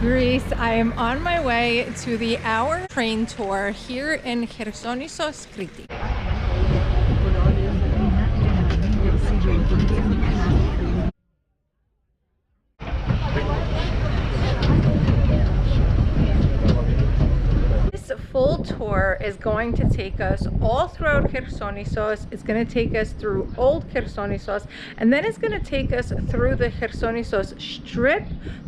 Greece. I am on my way to the hour train tour here in Hersonissos Crete. This full tour is going to take us all throughout Hersonissos. It's going to take us through Old Hersonissos, and then it's going to take us through the Hersonissos strip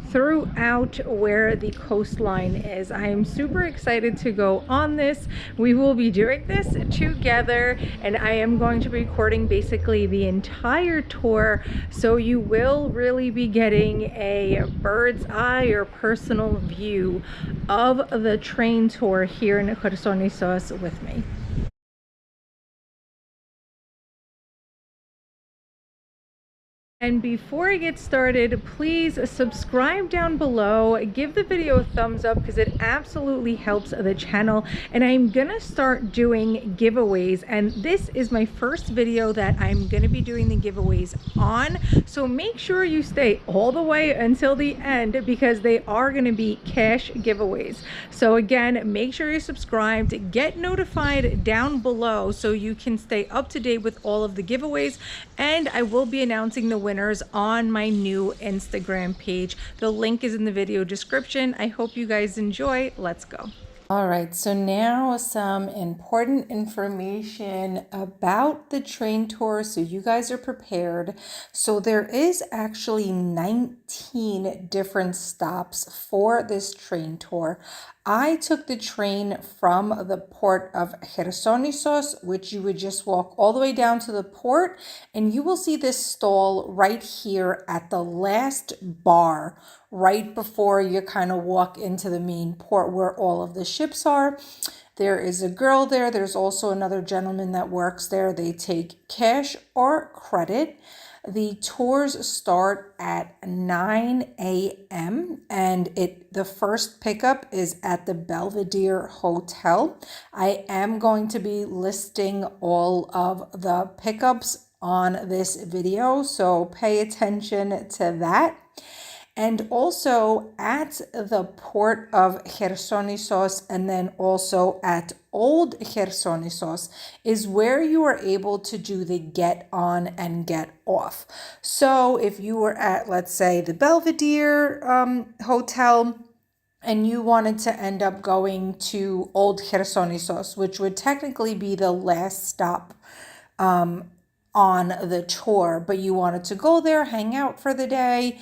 throughout where the coastline is. I am super excited to go on this. We will be doing this together, and I am going to be recording basically the entire tour, so you will really be getting a bird's eye or personal view of the train tour here in Hersonissos with me. And before I get started, please subscribe down below, give the video a thumbs up because it absolutely helps the channel. And I'm gonna start doing giveaways, and this is my first video that I'm gonna be doing the giveaways on. So make sure you stay all the way until the end because they are gonna be cash giveaways. So again, make sure you're subscribed, get notified down below so you can stay up to date with all of the giveaways. And I will be announcing the winners on my new Instagram page. The link is in the video description. I hope you guys enjoy. Let's go. All right, so now some important information about the train tour so you guys are prepared. So there is actually 19 different stops for this train tour. I took the train from the port of Hersonissos, which you would just walk all the way down to the port, and you will see this stall right here at the last bar, right before you kind of walk into the main port where all of the ships are. There is a girl there. There's also another gentleman that works there. They take cash or credit. The tours start at 9 a.m. and the first pickup is at the Belvedere Hotel. I am going to be listing all of the pickups on this video, so pay attention to that. And also at the port of Hersonissos and then also at Old Hersonissos is where you are able to do the get on and get off. So if you were at, let's say, the Belvedere Hotel, and you wanted to end up going to Old Hersonissos, which would technically be the last stop on the tour, but you wanted to go there, hang out for the day,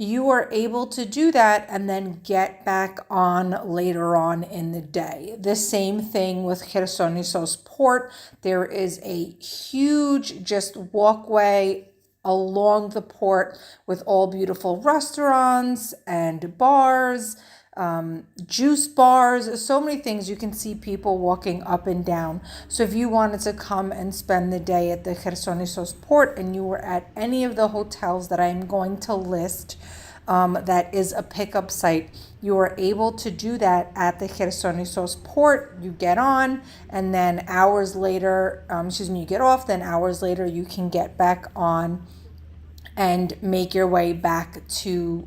you are able to do that and then get back on later on in the day. The same thing with Hersonissos Port. There is a huge just walkway along the port with all beautiful restaurants and bars, juice bars, so many things. You can see people walking up and down. So if you wanted to come and spend the day at the Hersonissos port and you were at any of the hotels that I'm going to list, that is a pickup site, you are able to do that at the Hersonissos port. You get on, and then hours later, you get off, then hours later you can get back on and make your way back to,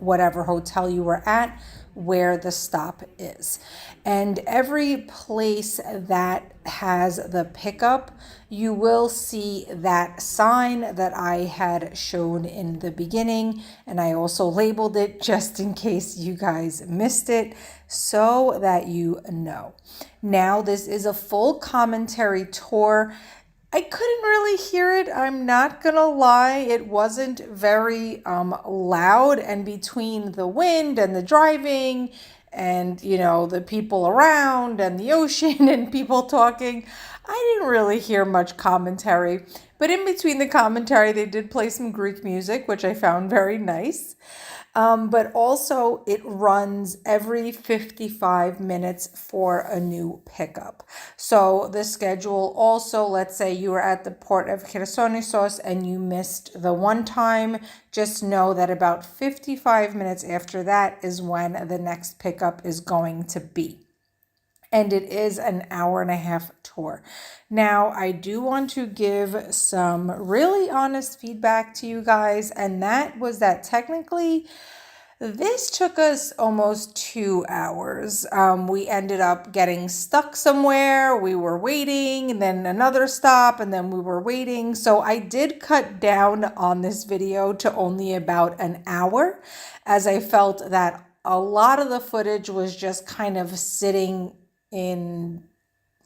whatever hotel you were at, where the stop is. And every place that has the pickup, you will see that sign that I had shown in the beginning, and I also labeled it just in case you guys missed it, so that you know. Now, this is a full commentary tour. I couldn't really hear it. I'm not gonna lie. It wasn't very loud, and between the wind and the driving and, the people around and the ocean and people talking, I didn't really hear much commentary. But in between the commentary, they did play some Greek music, which I found very nice. But also it runs every 55 minutes for a new pickup. So the schedule also, let's say you were at the port of Hersonissos and you missed the one time, just know that about 55 minutes after that is when the next pickup is going to be. And it is an hour-and-a-half tour. Now, I do want to give some really honest feedback to you guys, and that was that technically This took us almost 2 hours. We ended up getting stuck somewhere. We were waiting, and then another stop, and then we were waiting. So I did cut down on this video to only about an hour, as I felt that a lot of the footage was just kind of sitting in,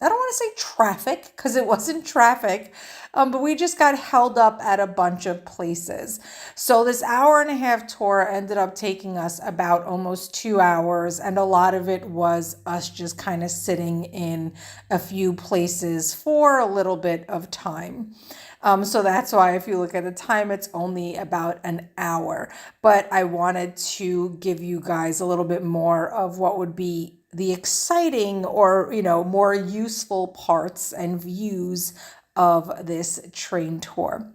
I don't want to say traffic, because it wasn't traffic, but we just got held up at a bunch of places. So this hour and a half tour ended up taking us about almost 2 hours, and a lot of it was us just kind of sitting in a few places for a little bit of time. So that's why if you look at the time, it's only about an hour. But I wanted to give you guys a little bit more of what would be the exciting or, more useful parts and views of this train tour.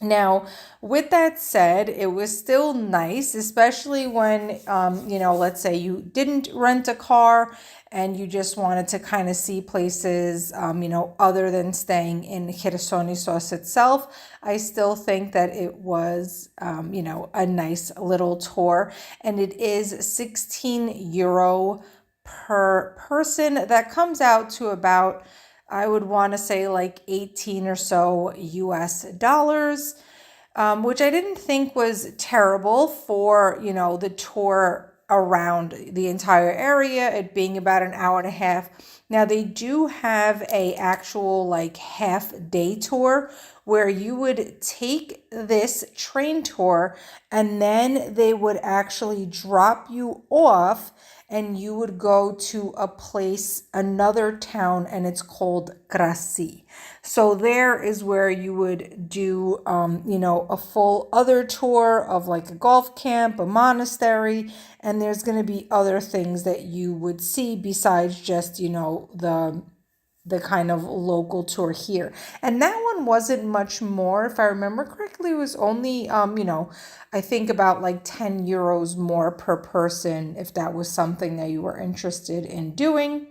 Now, with that said, it was still nice, especially when, let's say you didn't rent a car and you just wanted to kind of see places, other than staying in Hersonissos itself. I still think that it was, a nice little tour, and it is 16 euro per person. That comes out to about, I would want to say like 18 or so US dollars, which I didn't think was terrible for, the tour around the entire area, it being about an hour and a half. Now they do have a actual like half day tour where you would take this train tour and then they would actually drop you off and you would go to a place, another town, and it's called Kreta. So there is where you would do, a full other tour of like a golf camp, a monastery, and there's going to be other things that you would see besides just, the kind of local tour here. And that one wasn't much more. If I remember correctly, it was only, I think about like 10 euros more per person if that was something that you were interested in doing.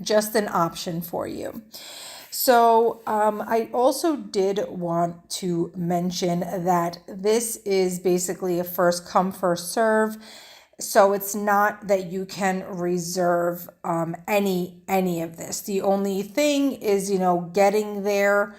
Just an option for you. So I also did want to mention that this is basically a first come, first serve. So it's not that you can reserve any of this. The only thing is, getting there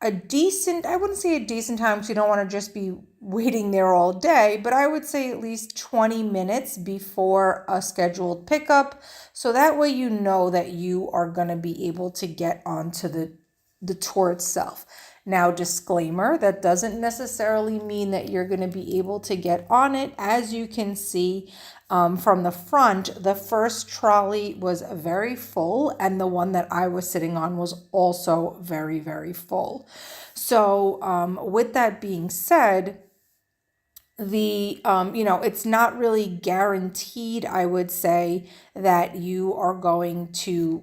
a decent, I wouldn't say a decent time because you don't want to just be waiting there all day, but I would say at least 20 minutes before a scheduled pickup. So that way you know that you are going to be able to get onto the tour itself. Now, disclaimer, that doesn't necessarily mean that you're going to be able to get on it. As you can see from the front, the first trolley was very full, and the one that I was sitting on was also very, very full. So with that being said, it's not really guaranteed, I would say, that you are going to,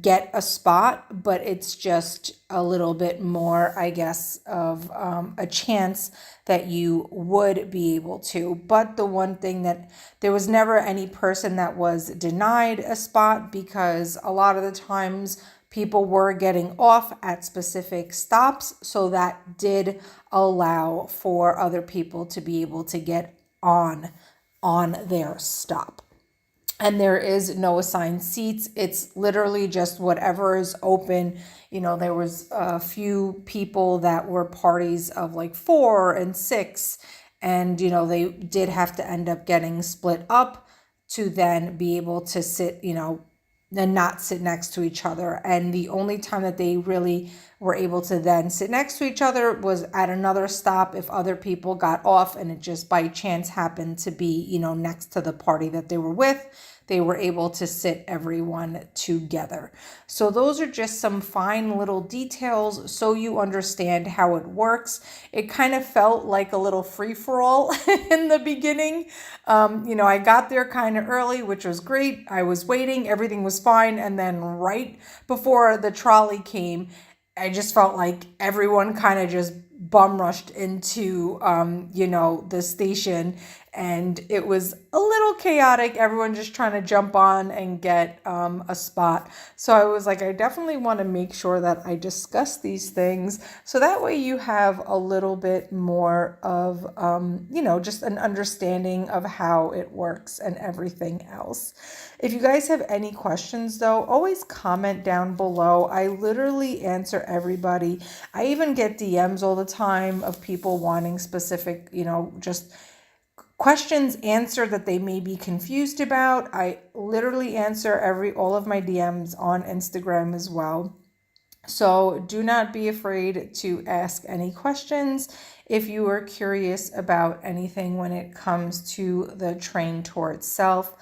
get a spot, but it's just a little bit more, I guess, of a chance that you would be able to. But the one thing that there was never any person that was denied a spot, because a lot of the times people were getting off at specific stops, so that did allow for other people to be able to get on their stop. And there is no assigned seats. It's literally just whatever is open. There was a few people that were parties of like 4 and 6, and they did have to end up getting split up to then be able to sit, and not sit next to each other. And the only time that they really were able to then sit next to each other was at another stop if other people got off and it just by chance happened to be, next to the party that they were with. They were able to sit everyone together. So those are just some fine little details so you understand how it works. It kind of felt like a little free-for-all in the beginning. I got there kind of early, which was great. I was waiting, everything was fine. And then right before the trolley came, I just felt like everyone kind of just bum rushed into, the station. and it was a little chaotic, everyone just trying to jump on and get a spot. So I was like, I definitely want to make sure that I discuss these things so that way you have a little bit more of just an understanding of how it works and everything else. If you guys have any questions though, always comment down below. I literally answer everybody. I even get DMs all the time of people wanting specific, just questions answered that they may be confused about. I literally answer all of my DMs on Instagram as well. So do not be afraid to ask any questions if you are curious about anything when it comes to the train tour itself.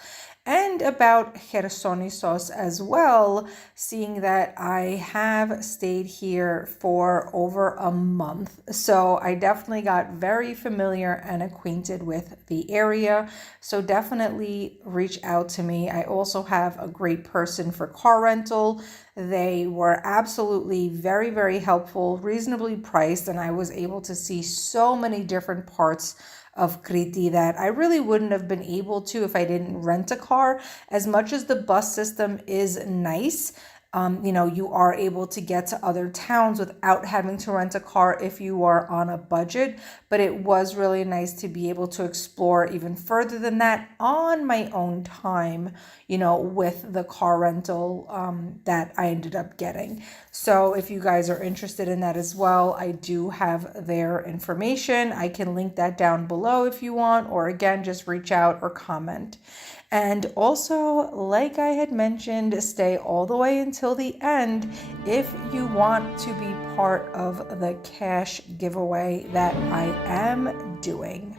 And about Hersonissos as well, seeing that I have stayed here for over a month. So I definitely got very familiar and acquainted with the area. So definitely reach out to me. I also have a great person for car rental. They were absolutely very, very helpful, reasonably priced, and I was able to see so many different parts of Krete that I really wouldn't have been able to if I didn't rent a car. As much as the bus system is nice, you are able to get to other towns without having to rent a car if you are on a budget. But it was really nice to be able to explore even further than that on my own time, with the car rental that I ended up getting. So if you guys are interested in that as well, I do have their information. I can link that down below if you want, or again, just reach out or comment. And also, like I had mentioned, stay all the way until the end if you want to be part of the cash giveaway that I am doing.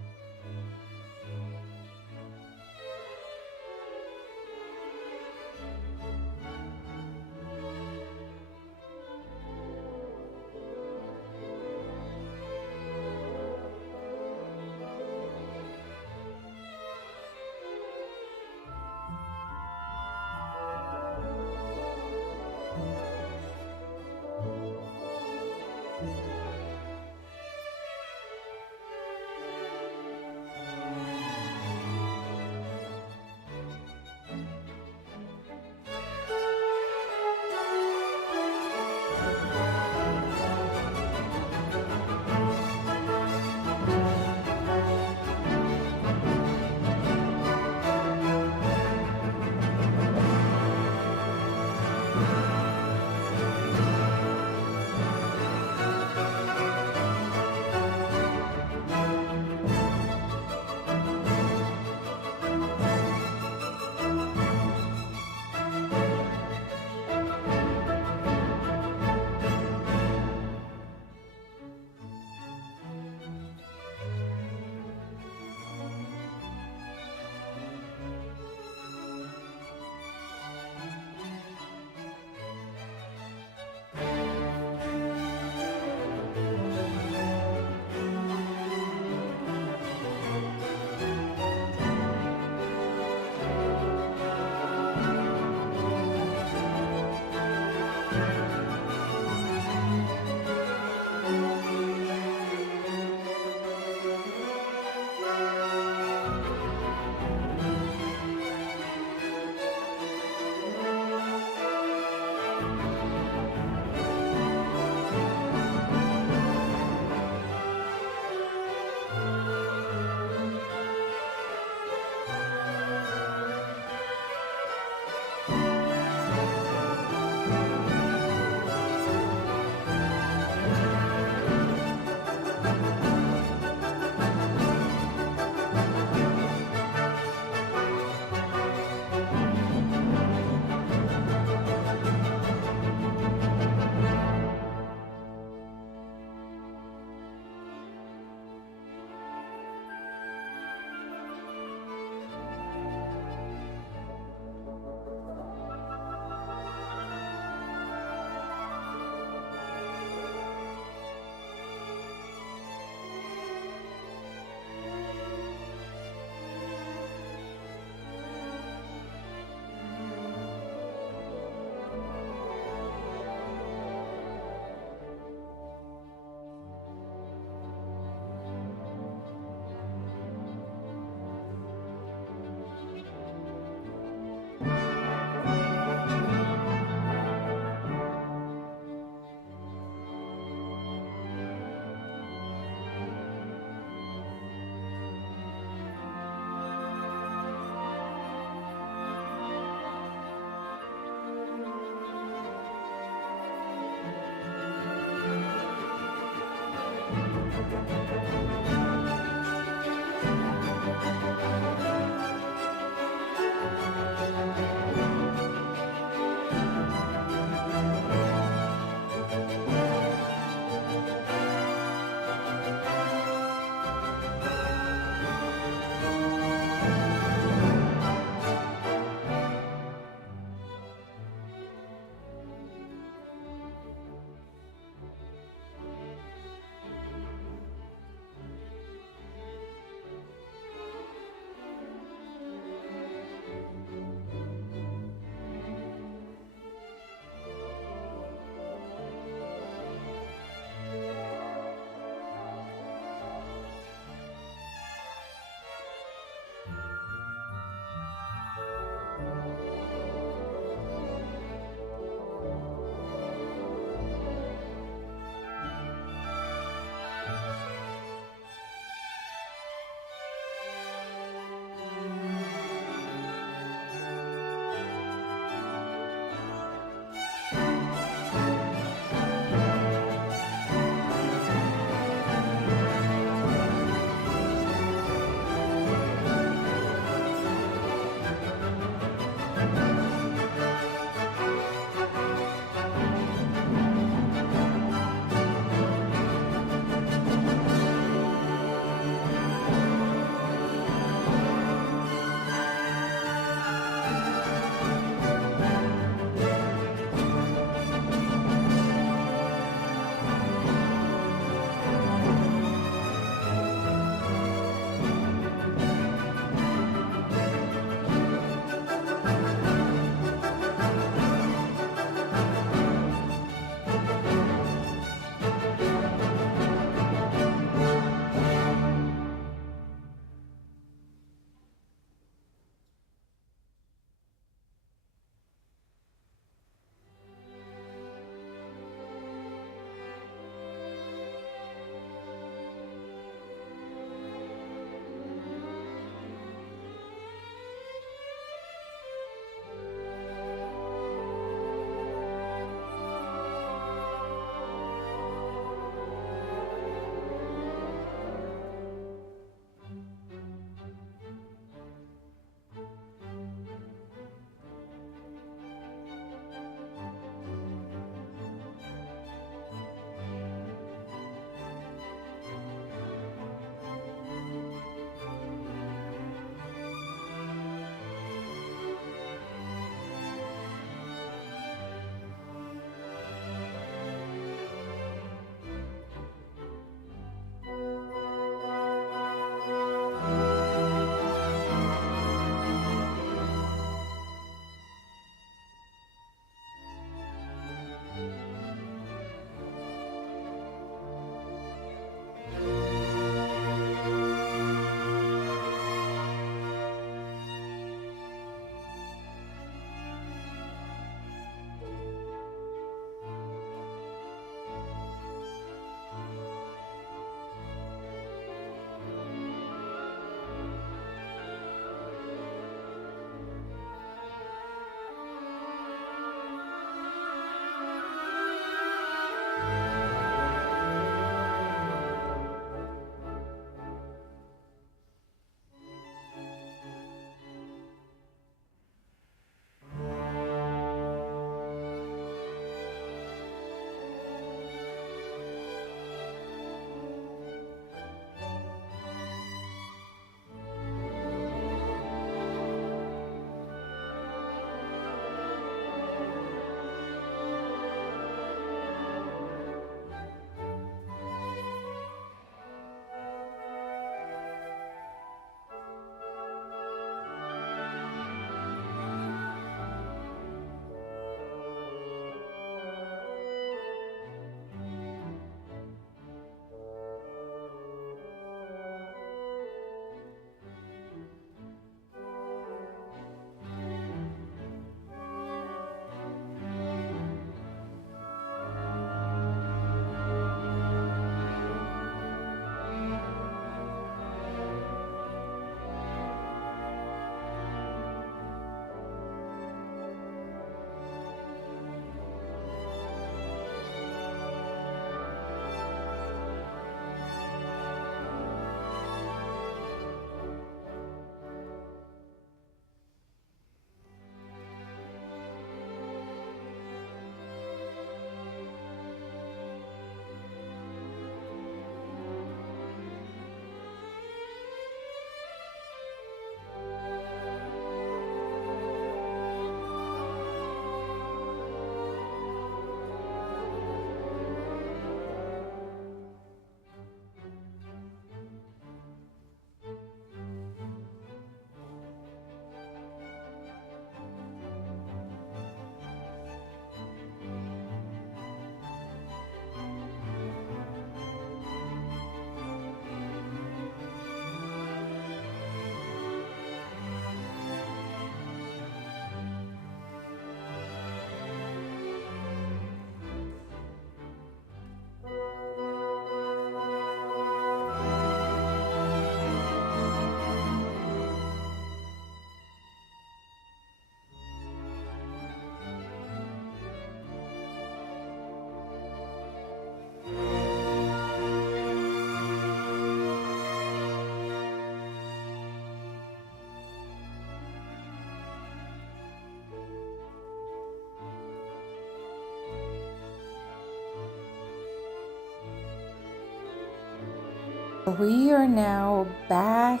We are now back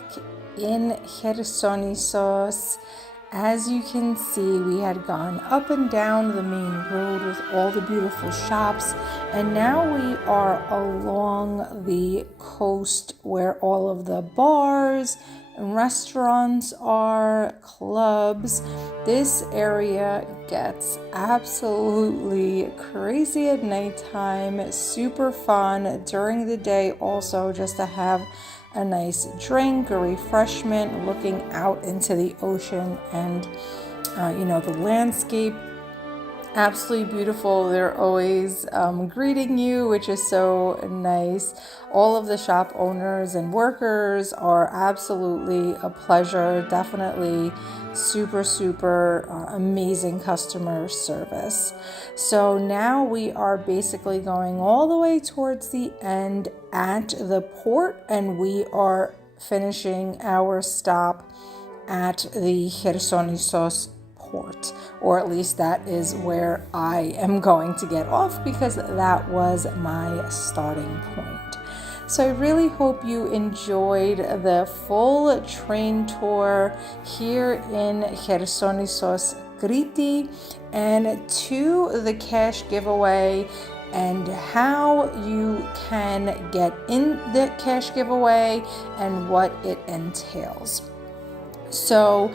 in Hersonissos. As you can see, we had gone up and down the main road with all the beautiful shops, and now we are along the coast where all of the bars and restaurants are, clubs. This area gets absolutely crazy at nighttime, super fun during the day also, just to have a nice drink or refreshment, looking out into the ocean and the landscape. Absolutely beautiful. They're always greeting you, which is so nice. All of the shop owners and workers are absolutely a pleasure. Definitely super amazing customer service. So now we are basically going all the way towards the end at the port, and we are finishing our stop at the Hersonissos port, or at least that is where I am going to get off, because that was my starting point. So I really hope you enjoyed the full train tour here in Hersonissos Crete, and to the cash giveaway and how you can get in the cash giveaway and what it entails. So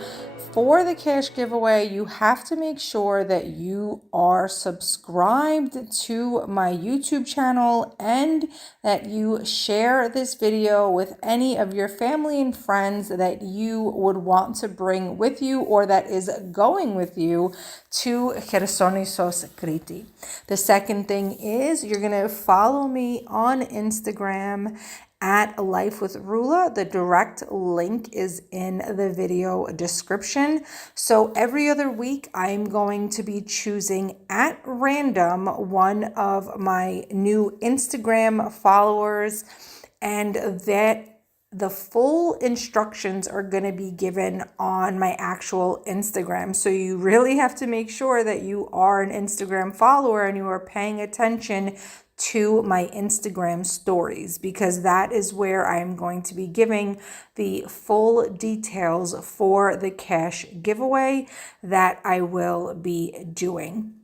for the cash giveaway, you have to make sure that you are subscribed to my YouTube channel and that you share this video with any of your family and friends that you would want to bring with you or that is going with you to Hersonissos Crete. The second thing is you're going to follow me on Instagram at Life with Roula. The direct link is in the video description. So every other week, I'm going to be choosing at random one of my new Instagram followers, and that the full instructions are going to be given on my actual Instagram. So you really have to make sure that you are an Instagram follower and you are paying attention to my Instagram stories, because that is where I am going to be giving the full details for the cash giveaway that I will be doing.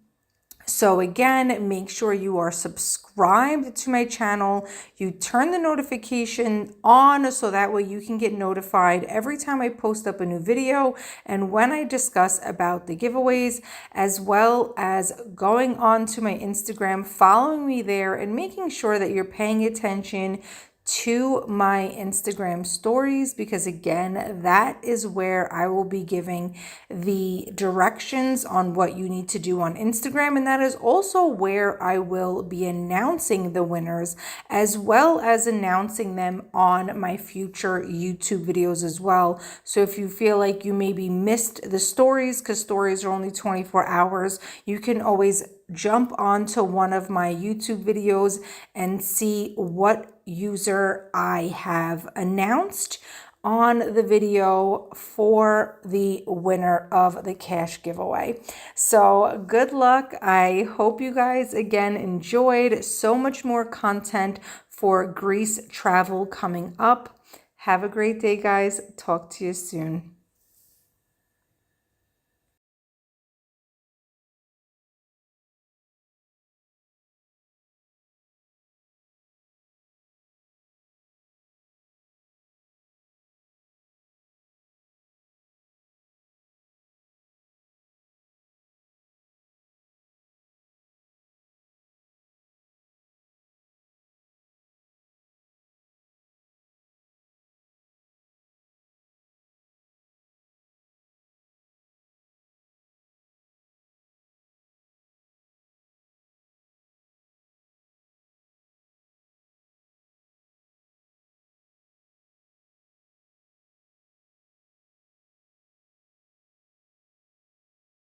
So again, make sure you are subscribed to my channel. You turn the notification on so that way you can get notified every time I post up a new video and when I discuss about the giveaways, as well as going on to my Instagram, following me there, and making sure that you're paying attention to my Instagram stories, because again, that is where I will be giving the directions on what you need to do on Instagram, and that is also where I will be announcing the winners, as well as announcing them on my future YouTube videos as well. So if you feel like you maybe missed the stories, because stories are only 24 hours, you can always jump onto one of my YouTube videos and see what user I have announced on the video for the winner of the cash giveaway. So good luck. I hope you guys again enjoyed. So much more content for Greece travel coming up. Have a great day, guys. Talk to you soon.